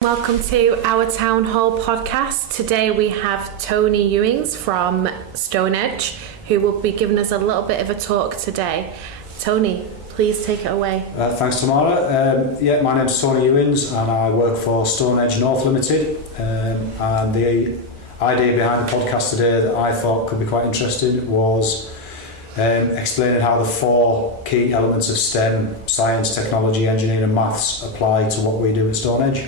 Welcome to our Town Hall podcast. Today we have Tony Ewings from Stone Edge, who will be giving us a little bit of a talk today. Tony, please take it away. Thanks, Tamara. My name's Tony Ewings and I work for Stone Edge North Limited. And the idea behind the podcast today that I thought could be quite interesting was explaining how the four key elements of STEM, science, technology, engineering and maths, apply to what we do at Stone Edge.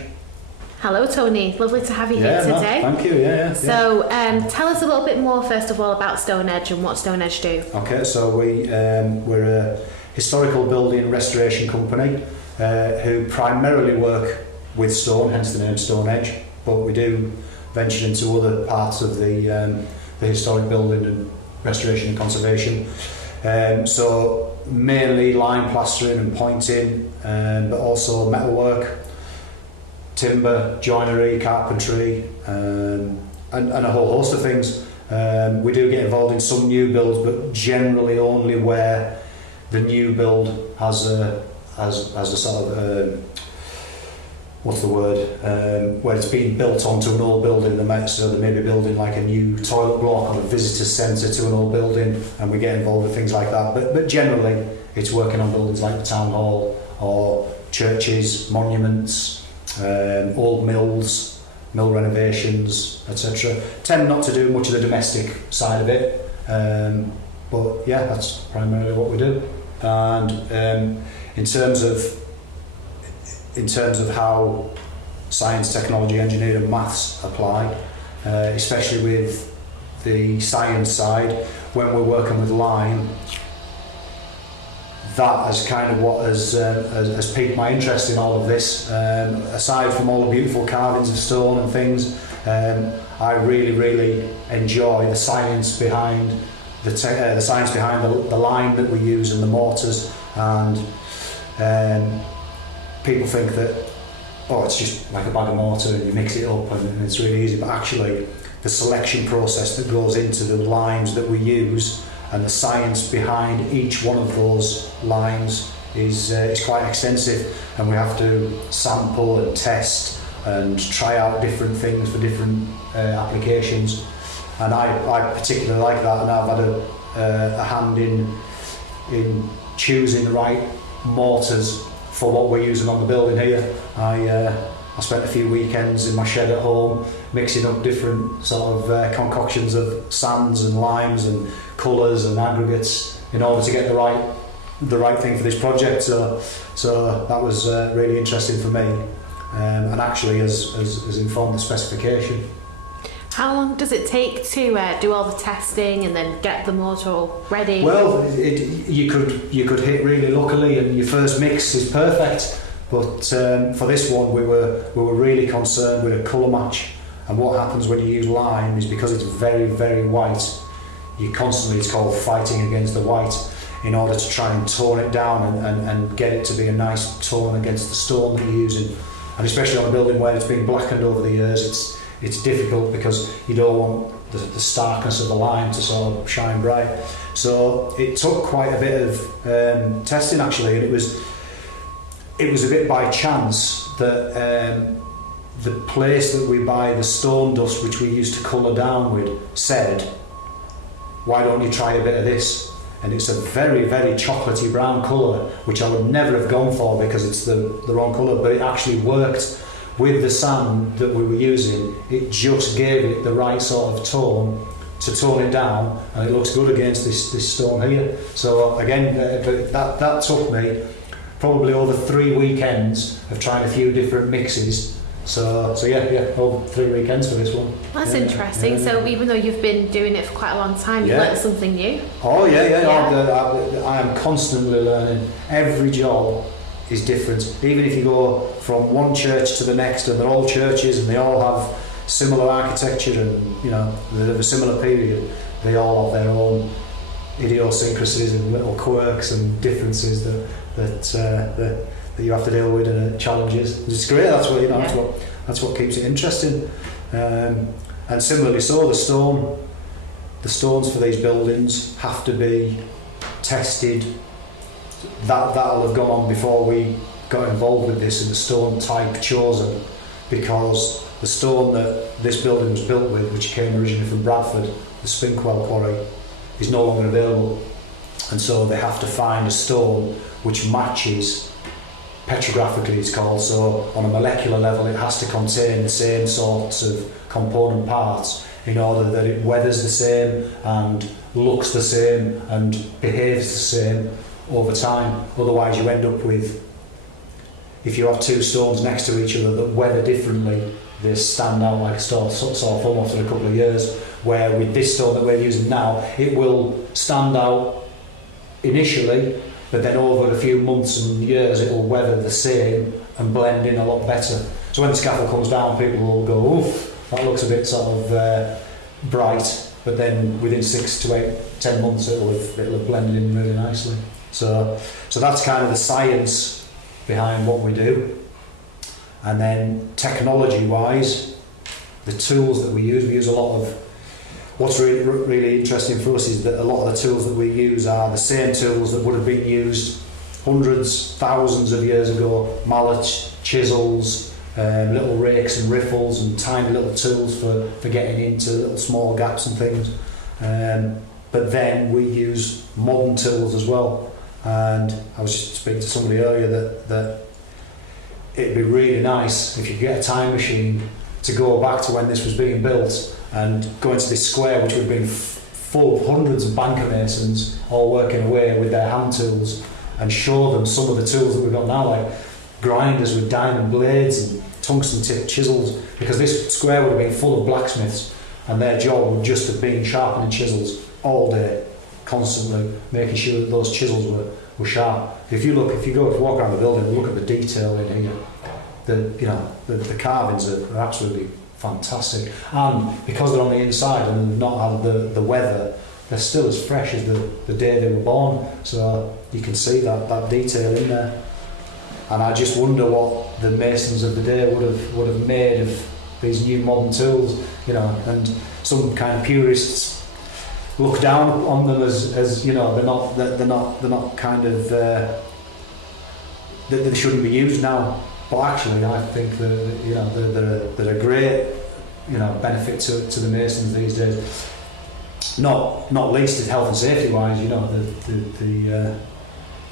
Hello Tony, lovely to have you here today. Thank you, So tell us a little bit more first of all about Stone Edge and what Stone Edge do. Okay, so we're a historical building restoration company who primarily work with stone, hence the name Stone Edge, but we do venture into other parts of the historic building and restoration and conservation. So mainly lime plastering and pointing, but also metalwork, timber, joinery, carpentry, and a whole host of things. We do get involved in some new builds, but generally only where the new build has a sort of where it's being built onto an old building. So they may be building like a new toilet block or a visitor centre to an old building, and we get involved with things like that. But generally, it's working on buildings like the town hall or churches, monuments. Old mills, mill renovations, etc. Tend not to do much of the domestic side of it, but yeah, that's primarily what we do. And in terms of how science, technology, engineering, and maths apply, especially with the science side, when we're working with lime, that is kind of what has piqued my interest in all of this. Aside from all the beautiful carvings of stone and things, I really enjoy the science behind the lime that we use and the mortars. And people think that it's just like a bag of mortar and you mix it up and it's really easy, but actually the selection process that goes into the limes that we use and the science behind each one of those lines is quite extensive, and we have to sample and test and try out different things for different applications. And I particularly like that, and I've had a hand in choosing the right mortars for what we're using on the building here. I spent a few weekends in my shed at home mixing up different sort of concoctions of sands and limes and colours and aggregates in order to get the right thing for this project. So that was really interesting for me, and actually has informed the specification. How long does it take to do all the testing and then get the mortar all ready? Well, you could hit really luckily and your first mix is perfect, but for this one we were really concerned with a colour match. And what happens when you use lime is, because it's very, very white, you constantly, it's called fighting against the white, in order to try and tone it down and get it to be a nice tone against the stone that you're using. And especially on a building where it's been blackened over the years, it's difficult because you don't want the starkness of the lime to sort of shine bright. So it took quite a bit of testing actually, and it was a bit by chance that the place that we buy the stone dust, which we used to colour down with, said, why don't you try a bit of this? And it's a very, very chocolatey brown colour, which I would never have gone for because it's the wrong colour, but it actually worked with the sand that we were using. It just gave it the right sort of tone to tone it down, and it looks good against this stone here. So again, that took me probably over 3 weekends of trying a few different mixes. So over 3 weekends for this one. That's interesting. So even though you've been doing it for quite a long time, you learned something new. Oh yeah. I am constantly learning. Every job is different. Even if you go from one church to the next, and they're all churches and they all have similar architecture and they're of a similar period, they all have their own idiosyncrasies and little quirks and differences that you have to deal with and challenges. It's great. That's what keeps it interesting. And similarly, so the stones for these buildings have to be tested. That'll have gone on before we got involved with this, and the stone type chosen because the stone that this building was built with, which came originally from Bradford, the Spinkwell quarry, is no longer available, and so they have to find a stone which matches, petrographically it's called, so on a molecular level it has to contain the same sorts of component parts in order that it weathers the same and looks the same and behaves the same over time. Otherwise you end up with, if you have two stones next to each other that weather differently, they stand out like a sore thumb after a couple of years, where with this stone that we're using now, it will stand out initially, but then over a few months and years it will weather the same and blend in a lot better. So when the scaffold comes down, people will go, oof, that looks a bit sort of bright, but then within 6 to 8, 10 months it'll have blended in really nicely. So that's kind of the science behind what we do. And then technology-wise, the tools that we use a lot of, what's really interesting for us is that a lot of the tools that we use are the same tools that would have been used hundreds, thousands of years ago, mallets, chisels, little rakes and riffles and tiny little tools for getting into little small gaps and things. But then we use modern tools as well. And I was just speaking to somebody earlier that it'd be really nice if you could get a time machine to go back to when this was being built and go into this square which would have been full of hundreds of banker masons all working away with their hand tools, and show them some of the tools that we've got now, like grinders with diamond blades and tungsten tipped chisels, because this square would have been full of blacksmiths and their job would just have been sharpening chisels all day, constantly making sure that those chisels were sharp. If you go to walk around the building and look at the detail in here, the carvings are absolutely fantastic. And because they're on the inside and they've not had the weather, they're still as fresh as the day they were born. So you can see that detail in there. And I just wonder what the masons of the day would have made of these new modern tools, and some kind of purists look down on them as they're not kind of that they shouldn't be used now. But actually, I think that they're a great benefit to the masons these days. Not least health and safety wise,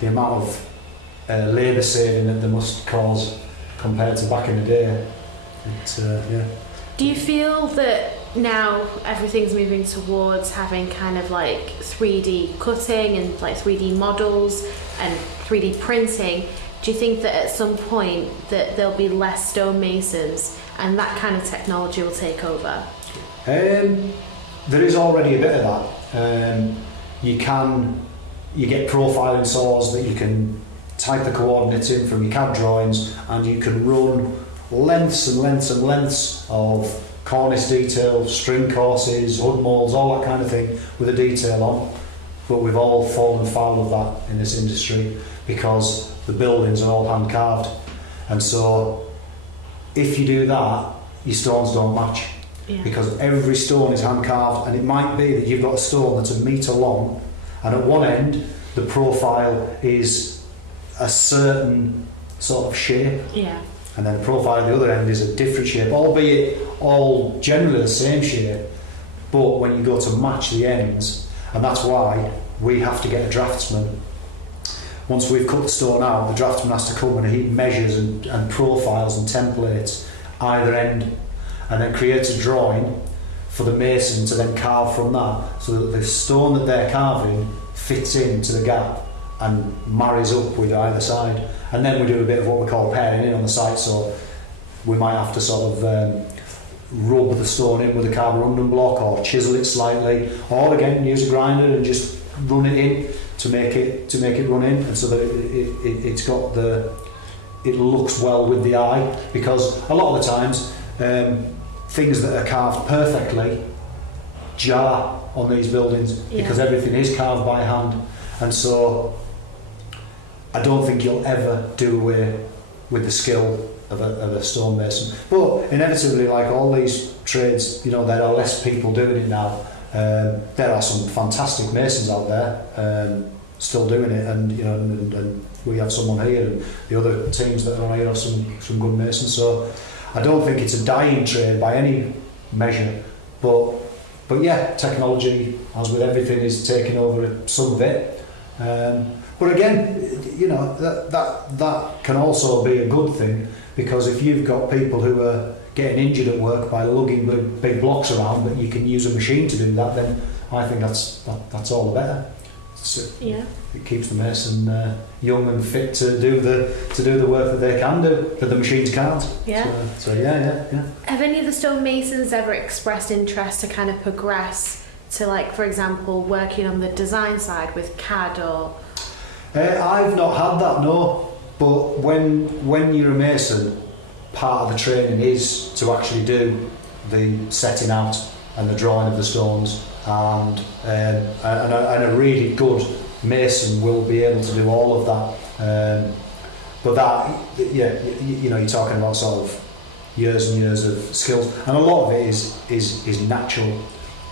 the amount of labour saving that they must cause compared to back in the day. Do you feel that now everything's moving towards having kind of like 3D cutting and like 3D models and 3D printing? Do you think that at some point that there'll be less stonemasons and that kind of technology will take over? There is already a bit of that. You get profiling saws that you can type the coordinates in from your CAD drawings, and you can run lengths and lengths and lengths of cornice detail, string courses, hood moulds, all that kind of thing with a detail on. But we've all fallen foul of that in this industry because the buildings are all hand carved, and so if you do that, your stones don't match. Yeah. Because every stone is hand carved, and it might be that you've got a stone that's a metre long, and at one end the profile is a certain sort of shape, and then the profile at the other end is a different shape, albeit all generally the same shape, but when you go to match the ends, and that's why we have to get a draftsman. Once we've cut the stone out, the draftsman has to come and he measures and profiles and templates either end, and then creates a drawing for the mason to then carve from that, so that the stone that they're carving fits into the gap and marries up with either side. And then we do a bit of what we call pairing in on the site, so we might have to sort of rub the stone in with a carborundum block or chisel it slightly, or again use a grinder and just run it in to make it run in, and so that it's got it looks well with the eye, because a lot of the times things that are carved perfectly jar on these buildings because everything is carved by hand, and so I don't think you'll ever do away with the skill of a stonemason. But inevitably, like all these trades, there are less people doing it now. There are some fantastic masons out there still doing it, and we have someone here, and the other teams that are on here are some good masons. So I don't think it's a dying trade by any measure, but yeah, technology, as with everything, is taking over some of it. But again, you know, that can also be a good thing, because if you've got people who are getting injured at work by lugging big blocks around, but you can use a machine to do that, then I think that's all the better. Yeah. It keeps the mason young and fit to do the work that they can do that the machines can't. Yeah. So yeah. Have any of the stonemasons ever expressed interest to kind of progress to, like, for example, working on the design side with CAD or? I've not had that, no. But when you're a mason, part of the training is to actually do the setting out and the drawing of the stones, and a really good mason will be able to do all of that. But that, yeah, you know, you're talking about sort of years and years of skills, and a lot of it is natural.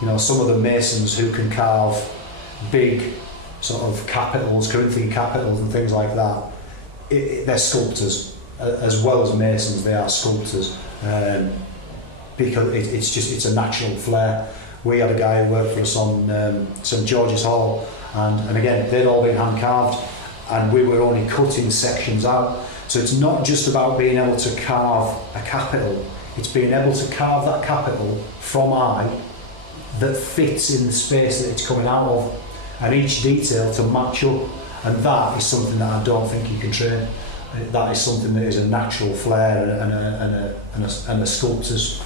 You know, some of the masons who can carve big sort of capitals, Corinthian capitals and things like that, they're sculptors as well as masons. They are sculptors, because it's a natural flair. We had a guy who worked for us on St George's Hall, and again, they'd all been hand carved, and we were only cutting sections out. So it's not just about being able to carve a capital, it's being able to carve that capital from eye that fits in the space that it's coming out of, and each detail to match up. And that is something that I don't think you can train. That is something that is a natural flair and a sculptor's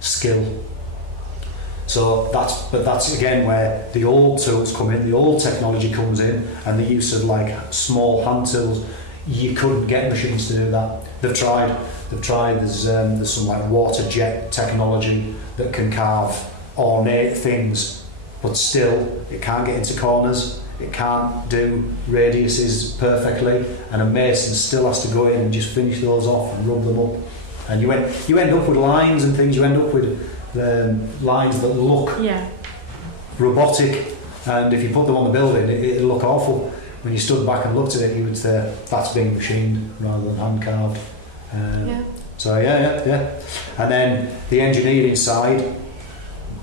skill. So that's again where the old tools come in, the old technology comes in, and the use of like small hand tools. You couldn't get machines to do that. They've tried. There's some like water jet technology that can carve ornate things, but still it can't get into corners. It can't do radiuses perfectly, and a mason still has to go in and just finish those off and rub them up. And you end up with lines and things. You end up with lines that look robotic, and if you put them on the building, it'll look awful. When you stood back and looked at it, you would say that's being machined rather than hand carved. So yeah. And then the engineering side,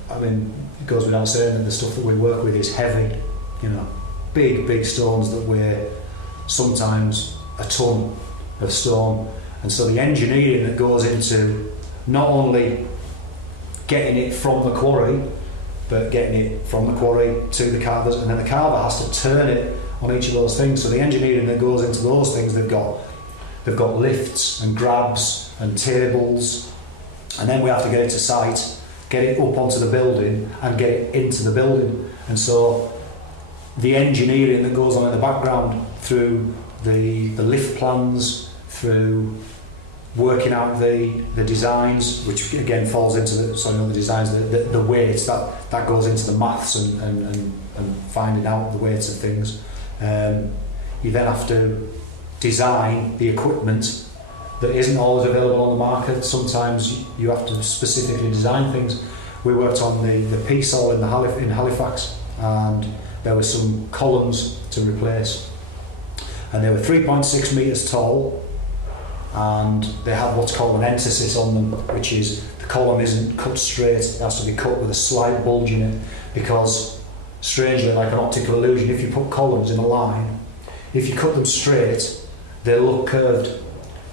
I mean, it goes without saying that the stuff that we work with is heavy. You know, big stones that weigh sometimes a ton of stone, and so the engineering that goes into not only getting it from the quarry, but getting it from the quarry to the carvers, and then the carver has to turn it on each of those things. So the engineering that goes into those things, they've got lifts and grabs and tables, and then we have to get it to site, get it up onto the building and get it into the building. And so the engineering that goes on in the background through the lift plans, through working out the designs, which again falls into the designs, the weights, that goes into the maths and finding out the weights of things. You then have to design the equipment that isn't always available on the market. Sometimes you have to specifically design things. We worked on the piece hall in Halifax, and there were some columns to replace, and they were 3.6 metres tall, and they have what's called an entasis on them, which is the column isn't cut straight, it has to be cut with a slight bulge in it, because strangely, like an optical illusion, if you put columns in a line, if you cut them straight, they look curved.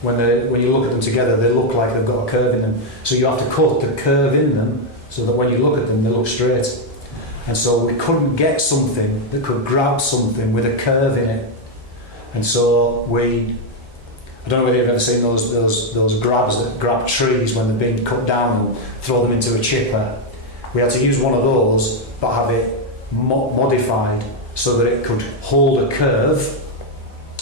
When you look at them together, they look like they've got a curve in them. So you have to cut the curve in them so that when you look at them, they look straight. And so we couldn't get something that could grab something with a curve in it. And so I don't know whether you've ever seen those grabs that grab trees when they're being cut down and throw them into a chipper. We had to use one of those, but have it modified so that it could hold a curve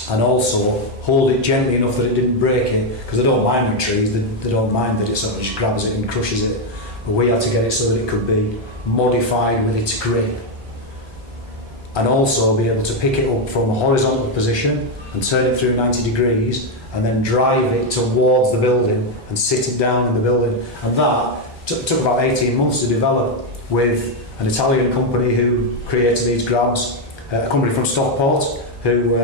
and also hold it gently enough that it didn't break it, because they don't mind with trees, they don't mind that it sort of just grabs it and crushes it. But we had to get it so that it could be modified with its grip, and also be able to pick it up from a horizontal position and turn it through 90 degrees and then drive it towards the building and sit it down in the building. And that took about 18 months to develop, with an Italian company who created these grabs, a company from Stockport who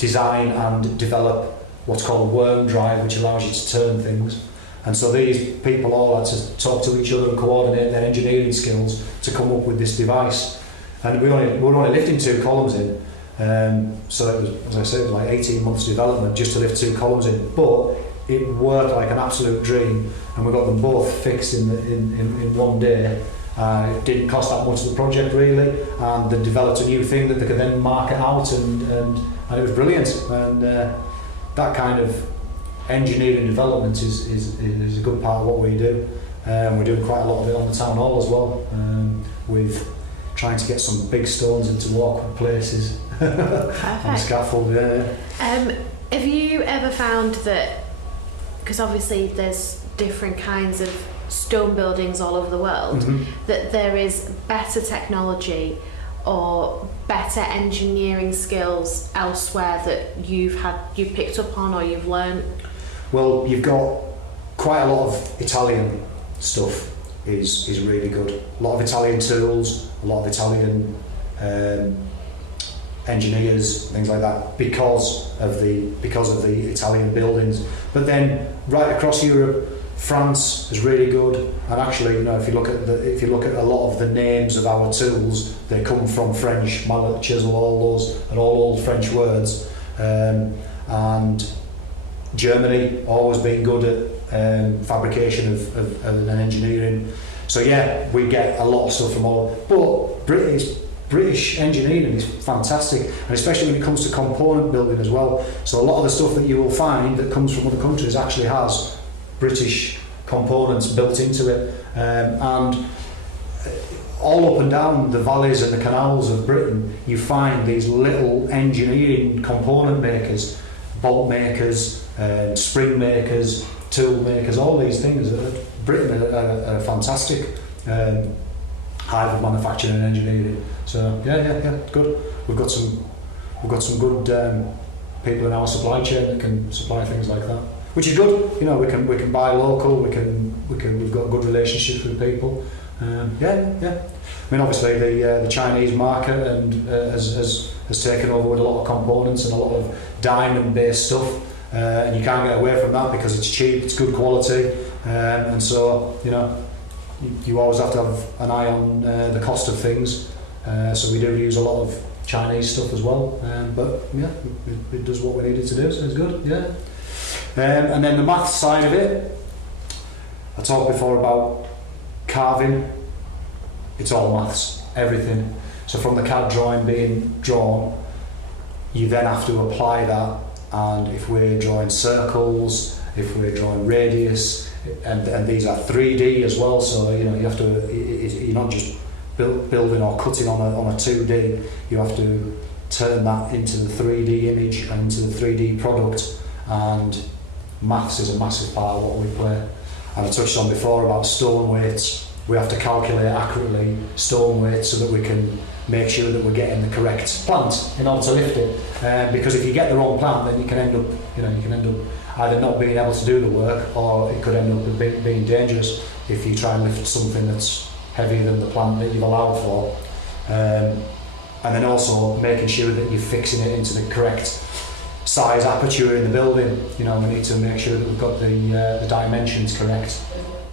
design and develop what's called a worm drive, which allows you to turn things. And so these people all had to talk to each other and coordinate their engineering skills to come up with this device. And we were only lifting 2 columns in, so it was, as I said, like 18 months development just to lift 2 columns in. But it worked like an absolute dream, and we got them both fixed in one day. It didn't cost that much of the project really, and they developed a new thing that they could then market out, and it was brilliant. And that kind of engineering development is a good part of what we do. We're doing quite a lot of it on the town hall as well, with trying to get some big stones into awkward places on scaffold. Have you ever found that, because obviously there's different kinds of stone buildings all over the world, that there is better technology or better engineering skills elsewhere that you've picked up on or you've learned? Well, you've got quite a lot of Italian stuff is really good. A lot of Italian tools, a lot of Italian engineers, things like that, because of the Italian buildings. But then right across Europe, France is really good, and actually, you know, if you look at a lot of the names of our tools, they come from French, mallet, chisel, all those, and all old French words. And Germany always been good at fabrication of and engineering. So yeah, we get a lot of stuff from all. But British engineering is fantastic, and especially when it comes to component building as well. So a lot of the stuff that you will find that comes from other countries actually has British components built into it, and all up and down the valleys and the canals of Britain, you find these little engineering component makers, bolt makers, spring makers, tool makers, all these things. Britain are a fantastic hive of manufacturing and engineering. So yeah, good. We've got some good people in our supply chain that can supply things like that, which is good. You know, we can buy local. We've got good relationships with people. Yeah. I mean, obviously the Chinese market and has taken over with a lot of components and a lot of diamond-based stuff, and you can't get away from that because it's cheap, it's good quality, and so you know you always have to have an eye on the cost of things. So we do use a lot of Chinese stuff as well, but yeah, it does what we need it to do, so it's good. Yeah. And then the maths side of it, I talked before about carving. It's all maths, everything. So from the CAD drawing being drawn, you then have to apply that, and if we're drawing circles, if we're drawing radius, and these are 3D as well, so you know you have to, you're not just building or cutting on a 2D, you have to turn that into the 3D image and into the 3D product, and maths is a massive part of what we play. And I touched on before about stone weights. We have to calculate accurately stone weights so that we can make sure that we're getting the correct plant in order to lift it. Because if you get the wrong plant, then you can end up either not being able to do the work, or it could end up being dangerous if you try and lift something that's heavier than the plant that you've allowed for. And then also making sure that you're fixing it into the correct size aperture in the building. You know, we need to make sure that we've got the dimensions correct.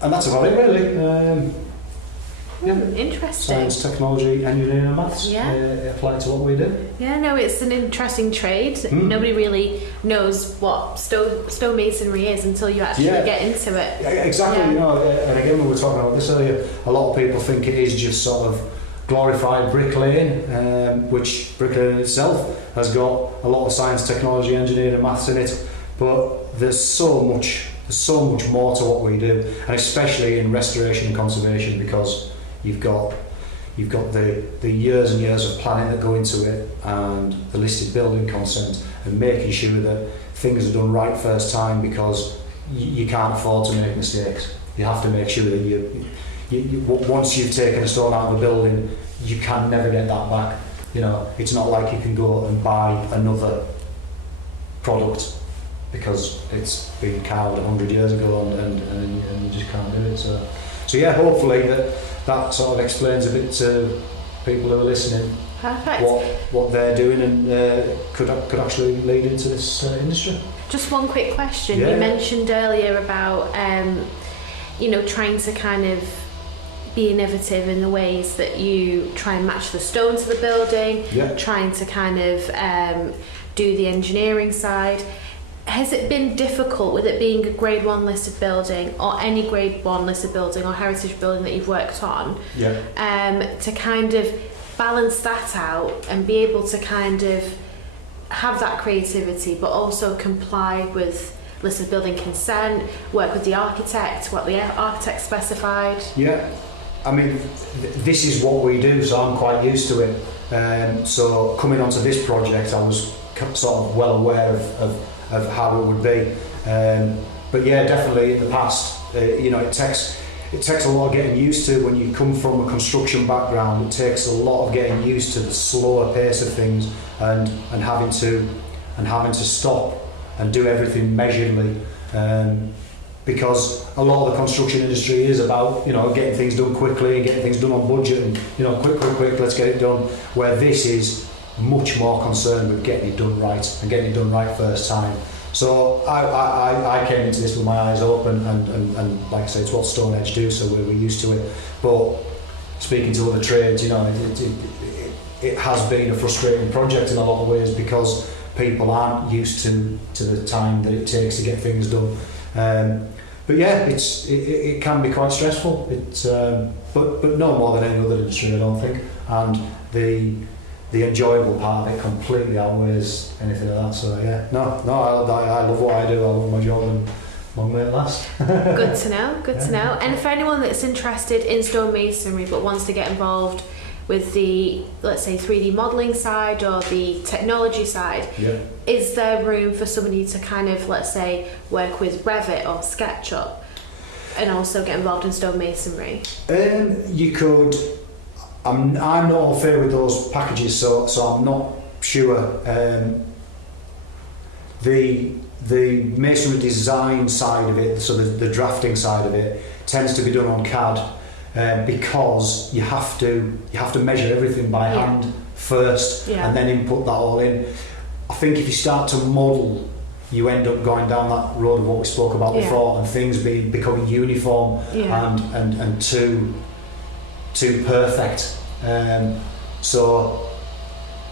And that's about it really. Interesting. Science, technology, engineering and maths apply to what we do. Yeah, no, it's an interesting trade. Nobody really knows what stonemasonry is until you actually get into it. Yeah, exactly. Yeah. You know, and again, we were talking about this earlier, a lot of people think it is just sort of glorified bricklaying, which bricklaying itself has got a lot of science, technology, engineering and maths in it, but there's so much more to what we do, and especially in restoration and conservation, because you've got the years and years of planning that go into it, and the listed building consent, and making sure that things are done right first time, because you can't afford to make mistakes. You have to make sure that you once you've taken a stone out of a building, you can never get that back. You know, it's not like you can go and buy another product because it's been carved 100 years ago, and you just can't do it. So yeah, hopefully that sort of explains a people who are listening Perfect. what they're doing and could actually lead into this industry. Just one quick question. Yeah. You mentioned earlier about trying to kind of be innovative in the ways that you try and match the stone to the building, trying to kind of do the engineering side. Has it been difficult with it being a grade 1 listed building, or any grade 1 listed building or heritage building that you've worked on, to kind of balance that out and be able to kind of have that creativity but also comply with listed building consent, work with the architect, what the architect specified? Yeah, I mean, this is what we do, so I'm quite used to it. So coming onto this project, I was sort of well aware of how it would be. But yeah, definitely in the past, it takes a lot of getting used to. When you come from a construction background, it takes a lot of getting used to the slower pace of things and having to stop and do everything measuredly. Because a lot of the construction industry is about getting things done quickly and getting things done on budget and quick, let's get it done. Where this is much more concerned with getting it done right and getting it done right first time. So I came into this with my eyes open and like I say, it's what Stone Edge do, so we're used to it. But speaking to other trades, it has been a frustrating project in a lot of ways because people aren't used to the time that it takes to get things done. But yeah, it can be quite stressful. But no more than any other industry, I don't think. And the enjoyable part of it completely outweighs anything like that. So yeah, I love what I do. I love my job and long may it last. Good to know. To know. And for anyone that's interested in stonemasonry but wants to get involved with the, let's say, 3D modelling side or the technology side, is there room for somebody to kind of, let's say, work with Revit or SketchUp and also get involved in stonemasonry? You could. I'm not all fair with those packages, so I'm not sure. The masonry design side of it, so the drafting side of it, tends to be done on CAD. Because you have to measure everything by hand first and then input that all in. I think if you start to model, you end up going down that road of what we spoke about before, and things becoming uniform and too perfect. So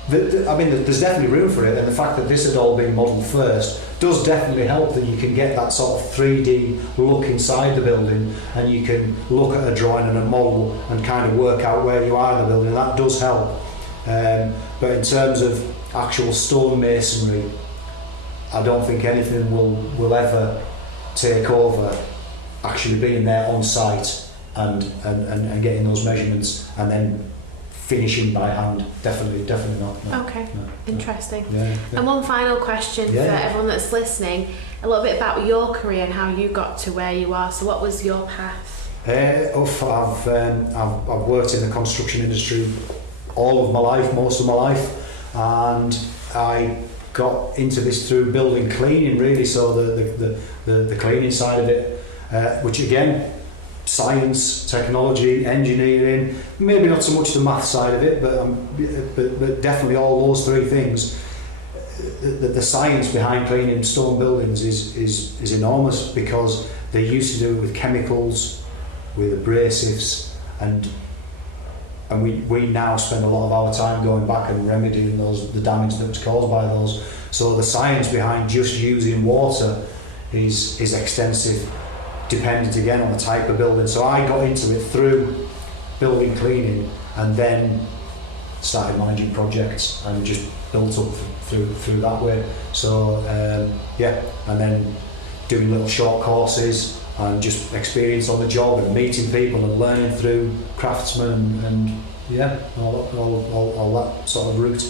there's definitely room for it, and the fact that this had all been modelled first does definitely help, that you can get that sort of 3D look inside the building, and you can look at a drawing and a model and kind of work out where you are in the building. That does help. But in terms of actual stonemasonry, I don't think anything will ever take over actually being there on site and getting those measurements and then finishing by hand. Definitely not. No. Okay, no, interesting. Yeah. And one final question for everyone that's listening, a little bit about your career and how you got to where you are. So what was your path? I've worked in the construction industry all of my life, most of my life, and I got into this through building cleaning, really. So the cleaning side of it, which again, science, technology, engineering, maybe not so much the math side of it, but definitely all those three things. The science behind cleaning stone buildings is enormous, because they used to do it with chemicals, with abrasives, and we now spend a lot of our time going back and remedying the damage that was caused by those. So the science behind just using water is extensive, dependent again on the type of building. So I got into it through building cleaning, and then started managing projects and just built up through that way. So and then doing little short courses and just experience on the job and meeting people and learning through craftsmen and all that sort of route.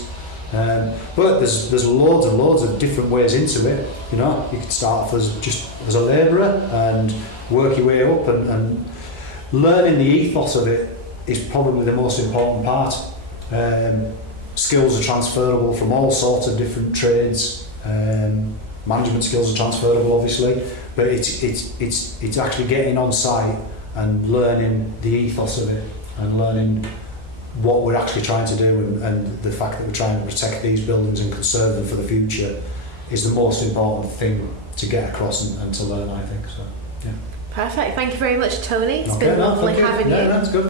But there's loads and loads of different ways into it. You could start off as a labourer and work your way up, and learning the ethos of it is probably the most important part. Skills are transferable from all sorts of different trades. Management skills are transferable, obviously, but it's actually getting on site and learning the ethos of it, and learning what we're actually trying to do and the fact that we're trying to protect these buildings and conserve them for the future is the most important thing to get across and to learn, I think. So, yeah. Perfect. Thank you very much, Tony. It's Okay, been no, lovely thank you. having Yeah, you. that's good.